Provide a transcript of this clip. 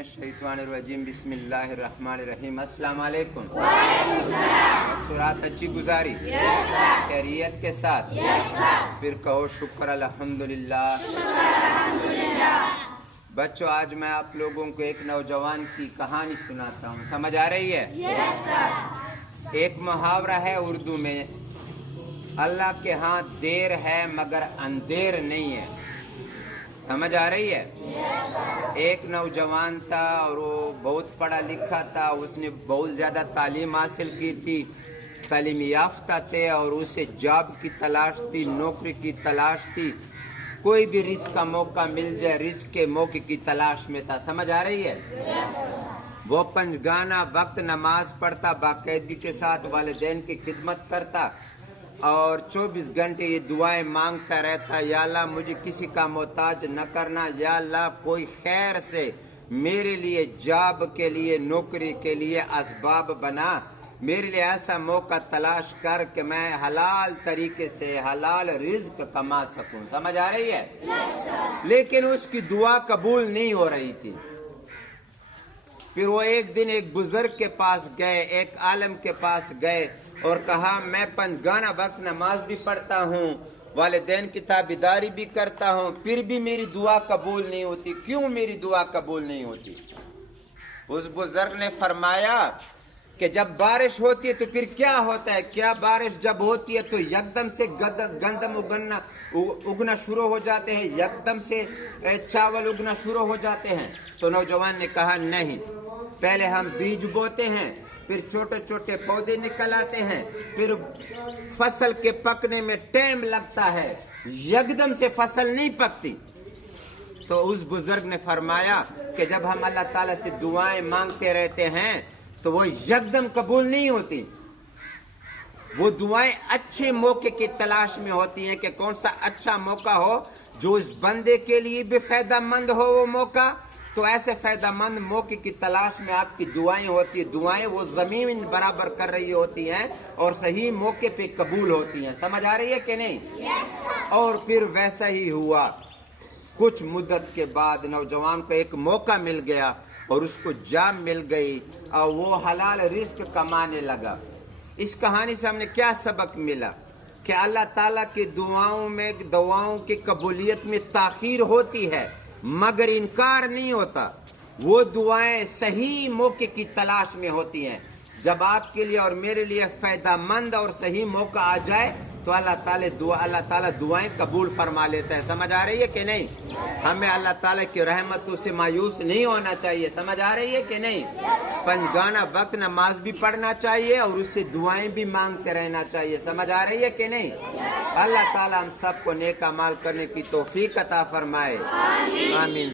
मिनश्शैतानिर्रजीम बिस्मिल्लाहिर्रहमानिर्रहीम। अस्सलाम वालेकुम। रात अच्छी गुजारी? खैरियत के साथ? फिर कहो शुक्र अल्हम्दुलिल्लाह। बच्चों, आज मैं आप लोगों को एक नौजवान की कहानी सुनाता हूँ। समझ आ रही है? एक मुहावरा है उर्दू में, अल्लाह के हाथ देर है मगर अंधेर नहीं है। समझ आ रही है? एक नौजवान था और वो बहुत पढ़ा लिखा था, उसने बहुत ज्यादा तालीम हासिल की थी, तालीम याफ्ता थे और उसे जॉब की तलाश थी, नौकरी की तलाश थी। कोई भी रिस्क का मौका मिल जाए, रिस्क के मौके की तलाश में था। समझ आ रही है? वो पंजगाना वक्त नमाज पढ़ता, बाकायदगी के साथ वालिदैन की खिदमत करता और 24 घंटे ये दुआएं मांगता रहता, या अल्लाह मुझे किसी का मोहताज न करना, या अल्लाह कोई खैर से मेरे लिए जॉब के लिए, नौकरी के लिए असबाब बना, मेरे लिए ऐसा मौका तलाश कर कि मैं हलाल तरीके से हलाल रिज्क कमा सकूं। समझ आ रही है? लेकिन उसकी दुआ कबूल नहीं हो रही थी। फिर वो एक दिन एक बुजुर्ग के पास गए, एक आलम के पास गए और कहा, मैं पंजगाना वक्त नमाज भी पढ़ता हूँ, वालिदैन की ताबेदारी भी करता हूँ, फिर भी मेरी दुआ कबूल नहीं होती। क्यों मेरी दुआ कबूल नहीं होती? उस बुजुर्ग ने फरमाया कि जब बारिश होती है तो फिर क्या होता है? क्या बारिश जब होती है तो यकदम से गंदम उगना शुरू हो जाते हैं, यकदम से चावल उगना शुरू हो जाते हैं? तो नौजवान ने कहा, नहीं, पहले हम बीज बोते हैं, फिर छोटे छोटे पौधे निकल आते हैं, फिर फसल के पकने में टाइम लगता है, यकदम से फसल नहीं पकती। तो उस बुजुर्ग ने फरमाया कि जब हम अल्लाह ताला से दुआएं मांगते रहते हैं तो वो यकदम कबूल नहीं होती। वो दुआएं अच्छे मौके की तलाश में होती हैं कि कौन सा अच्छा मौका हो जो इस बंदे के लिए भी फायदेमंद हो। वो मौका तो ऐसे फायदेमंद मौके की तलाश में आपकी दुआएं होती है। दुआएं वो जमीन बराबर कर रही होती हैं और सही मौके पे कबूल होती हैं। समझ आ रही है कि नहीं? और फिर वैसा ही हुआ। कुछ मुद्दत के बाद नौजवान को एक मौका मिल गया और उसको जाम मिल गई और वो हलाल रिस्क कमाने लगा। इस कहानी से हमने क्या सबक मिला? कि अल्लाह ताला की दुआओं की कबूलियत में ताखीर होती है मगर इनकार नहीं होता। वो दुआएं सही मौके की तलाश में होती हैं। जब आपके लिए और मेरे लिए फायदेमंद और सही मौका आ जाए तो अल्लाह ताला दुआएं कबूल फरमा लेता है। समझ आ रही है कि नहीं? हमें अल्लाह ताला की रहमतों से मायूस नहीं होना चाहिए। समझ आ रही है कि नहीं? पंजगाना वक्त नमाज भी पढ़ना चाहिए और उससे दुआएं भी मांगते रहना चाहिए। समझ आ रही है कि नहीं? अल्लाह ताला हम सबको नेक अमाल करने की तौफीक अता फरमाए। आमीन।